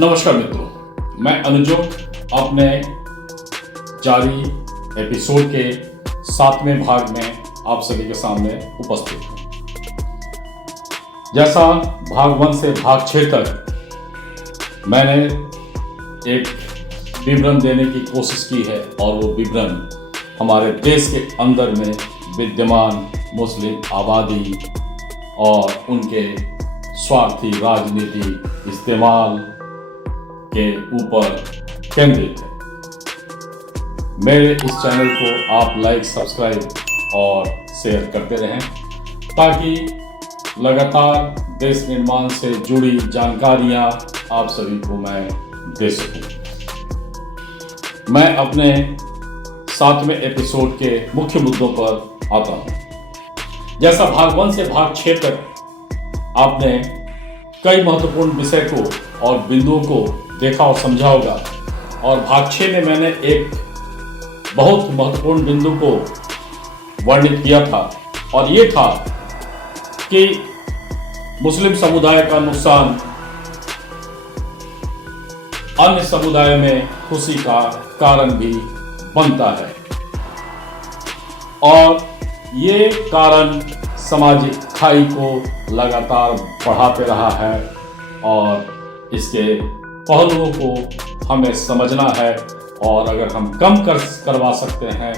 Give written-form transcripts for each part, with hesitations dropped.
नमस्कार मित्रों, मैं अनुजो अपने जारी एपिसोड के 7वें भाग में आप सभी के सामने उपस्थित हूँ। जैसा भाग 1 से भाग 6 तक मैंने एक विवरण देने की कोशिश की है और वो विवरण हमारे देश के अंदर में विद्यमान मुस्लिम आबादी और उनके स्वार्थी राजनीति इस्तेमाल के ऊपर केंद्रित है। मेरे इस चैनल को आप लाइक, सब्सक्राइब और शेयर करते रहें ताकि लगातार देश निर्माण से जुड़ी जानकारियां आप सभी को मैं दे सकूं। मैं अपने 7वें एपिसोड के मुख्य मुद्दों पर आता हूं। जैसा भाग 1 से भाग 6 तक आपने कई महत्वपूर्ण विषय को और बिंदुओं को देखा और समझा होगा, और भाग 6 में मैंने एक बहुत महत्वपूर्ण बिंदु को वर्णित किया था और ये था कि मुस्लिम समुदाय का नुकसान अन्य समुदाय में खुशी का कारण भी बनता है और ये कारण सामाजिक खाई को लगातार बढ़ाते रहा है और इसके पहलुओं को हमें समझना है, और अगर हम कम करवा सकते हैं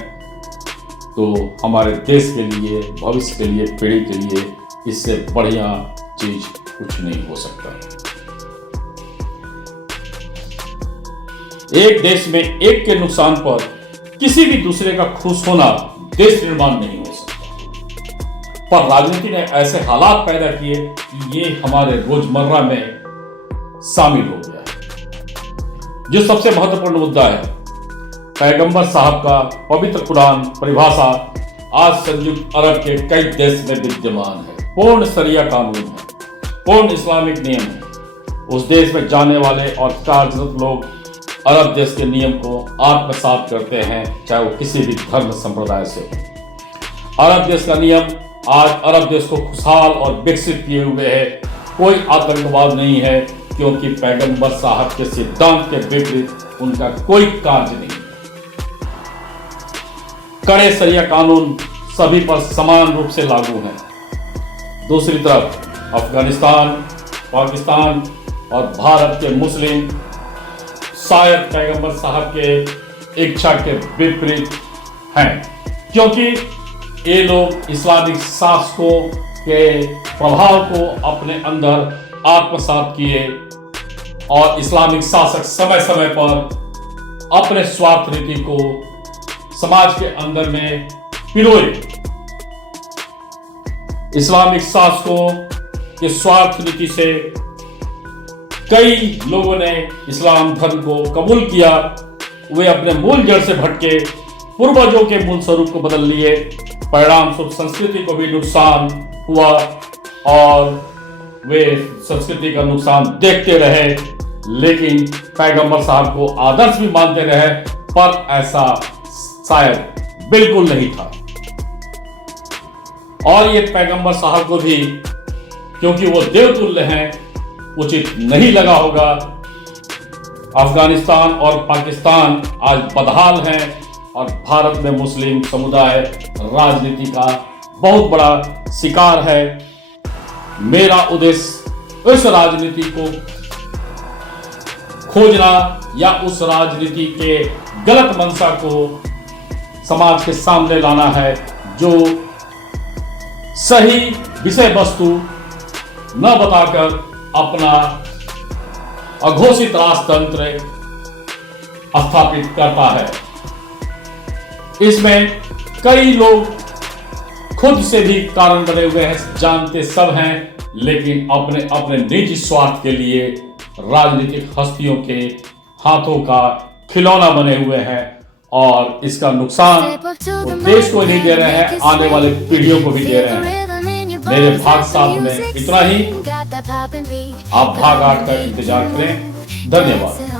तो हमारे देश के लिए, भविष्य के लिए, पीढ़ी के लिए इससे बढ़िया चीज कुछ नहीं हो सकता। एक देश में एक के नुकसान पर किसी भी दूसरे का खुश होना देश निर्माण नहीं हो सकता, पर राजनीति ने ऐसे हालात पैदा किए कि ये हमारे रोजमर्रा में शामिल हो गया है। जो सबसे महत्वपूर्ण मुद्दा है, पैगंबर साहब का पवित्र कुरान परिभाषा आज संयुक्त अरब के कई देश में विद्यमान है। पूर्ण शरिया कानून है, पूर्ण इस्लामिक नियम है। उस देश में जाने वाले और कार्यरत लोग अरब देश के नियम को आत्मसात करते हैं, चाहे वो किसी भी धर्म संप्रदाय से हो। अरब देश का नियम आज अरब देश को खुशहाल और विकसित किए हुए है। कोई आतंकवाद नहीं है, क्योंकि पैगंबर साहब के सिद्धांत के विपरीत उनका कोई कार्य नहीं। कड़े शरिया कानून सभी पर समान रूप से लागू हैं। दूसरी तरफ अफगानिस्तान, पाकिस्तान और भारत के मुस्लिम शायद पैगंबर साहब के इच्छा के विपरीत हैं, क्योंकि ये लोग इस्लामिक शासकों के प्रभाव को अपने अंदर आत्मसात किए और इस्लामिक शासक समय समय पर अपने स्वार्थ रीति को समाज के अंदर में पिरोए। इस्लामिक शासकों के स्वार्थ नीति से कई लोगों ने इस्लाम धर्म को कबूल किया। वे अपने मूल जड़ से भटके, पूर्वजों के मूल स्वरूप को बदल लिए। परिणाम स्वरूप संस्कृति को भी नुकसान हुआ और वे संस्कृति का नुकसान देखते रहे, लेकिन पैगंबर साहब को आदर्श भी मानते रहे, पर ऐसा शायद बिल्कुल नहीं था। और ये पैगंबर साहब को भी, क्योंकि वो देवतुल्य हैं, उचित नहीं लगा होगा। अफगानिस्तान और पाकिस्तान आज बदहाल हैं और भारत में मुस्लिम समुदाय राजनीति का बहुत बड़ा शिकार है। मेरा उद्देश्य इस राजनीति को खोजना या उस राजनीति के गलत मंशा को समाज के सामने लाना है, जो सही विषय वस्तु न बताकर अपना अघोषित राजतंत्र स्थापित करता है। इसमें कई लोग खुद से भी कारण बने हुए हैं, जानते सब हैं, लेकिन अपने अपने निजी स्वार्थ के लिए राजनीतिक हस्तियों के हाथों का खिलौना बने हुए हैं, और इसका नुकसान वो देश को नहीं दे रहे हैं, आने वाले पीढ़ियों को भी दे रहे हैं। मेरे भाग 7 में इतना ही। आप भाग 8 का इंतजार करें। धन्यवाद।